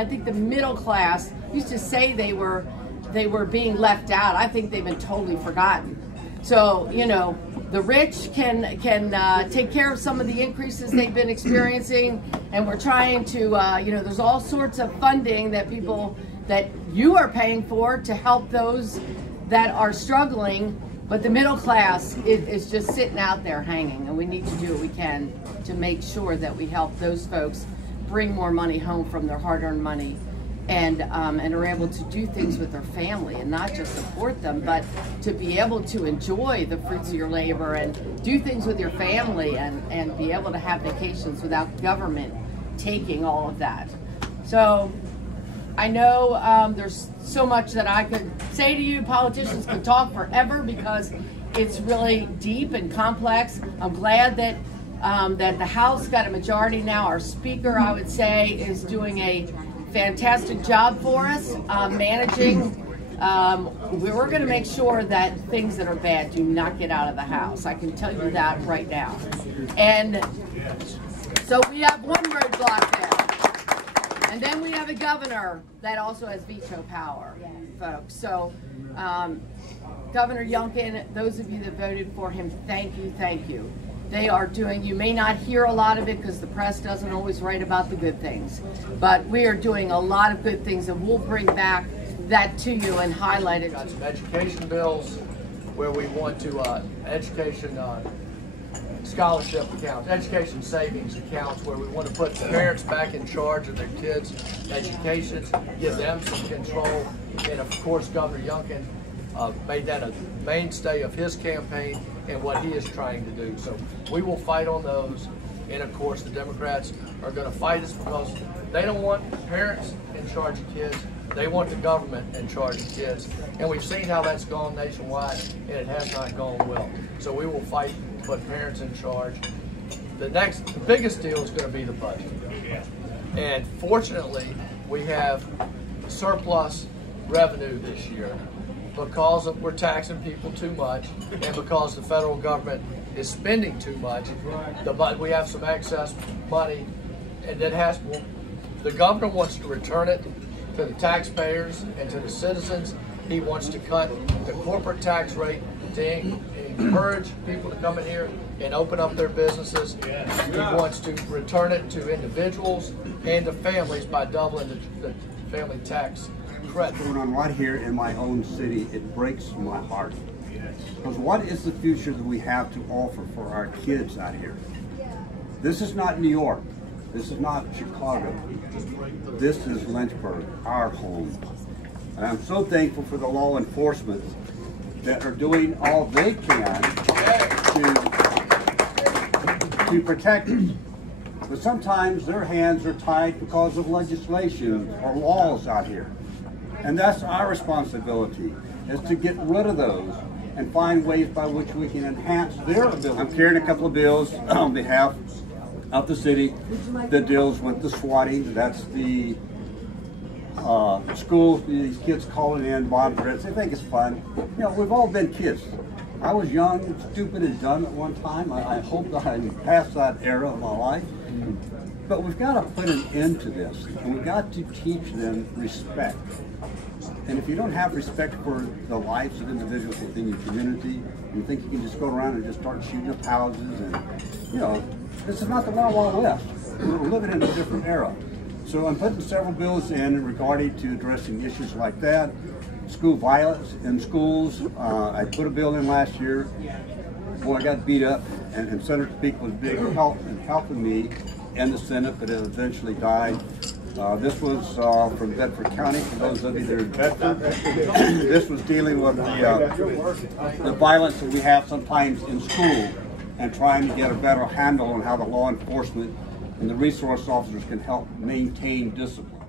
I think the middle class used to say they were being left out. I think they've been totally forgotten. So, you know, the rich can take care of some of the increases they've been experiencing, and we're trying to, you know, there's all sorts of funding that you are paying for to help those that are struggling, but the middle class is just sitting out there hanging, and we need to do what we can to make sure that we help those folks bring more money home from their hard-earned money, and are able to do things with their family, and not just support them, but to be able to enjoy the fruits of your labor and do things with your family, and be able to have vacations without government taking all of that. So I know there's so much that I could say to you. Politicians could talk forever because it's really deep and complex. I'm glad that that the House got a majority now. Our Speaker, I would say, is doing a fantastic job for us, managing. We're going to make sure that things that are bad do not get out of the House. I can tell you that right now. And so we have one roadblock there. And then we have a governor that also has veto power, folks. So Governor Youngkin, those of you that voted for him, thank you, thank you. They are doing, you may not hear a lot of it because the press doesn't always write about the good things, but we are doing a lot of good things, and we'll bring back that to you and highlight it. Got some education bills where we want to, education scholarship accounts, education savings accounts, where we want to put parents back in charge of their kids' education, give them some control, and of course Governor Youngkin made that a mainstay of his campaign and what he is trying to do. So we will fight on those, and of course the Democrats are going to fight us because they don't want parents in charge of kids. They want the government in charge of kids, and we've seen how that's gone nationwide, and it has not gone well. So we will fight to put parents in charge. The biggest deal is going to be the budget, and fortunately we have surplus revenue this year because we're taxing people too much, and because the federal government is spending too much. We have some excess money, and the governor wants to return it to the taxpayers and to the citizens. He wants to cut the corporate tax rate to encourage people to come in here and open up their businesses. He wants to return it to individuals and to families by doubling the family tax credit. Going on right here in my own city, it breaks my heart. Because what is the future that we have to offer for our kids out here? This is not New York. This is not Chicago. This is Lynchburg, our home. And I'm so thankful for the law enforcement that are doing all they can to protect us. But sometimes their hands are tied because of legislation or laws out here. And that's our responsibility, is to get rid of those and find ways by which we can enhance their ability. I'm carrying a couple of bills on behalf of the city that deals with the swatting. That's the schools, these kids calling in, monitors. They think it's fun. You know, we've all been kids. I was young, stupid, and dumb at one time. I hope that I'm past that era of my life. But we've got to put an end to this, and we've got to teach them respect. And if you don't have respect for the lives of individuals within your community, you think you can just go around and just start shooting up houses, and, you know, this is not the Wild Wild West. We're living in a different era. So I'm putting several bills in regarding to addressing issues like that. School violence in schools. I put a bill in last year. Boy, I got beat up, and Senator Speak was big help in helping me in the Senate, but it eventually died. This was from Bedford County, for those of you that are in Bedford. This was dealing with the violence that we have sometimes in school, and trying to get a better handle on how the law enforcement and the resource officers can help maintain discipline.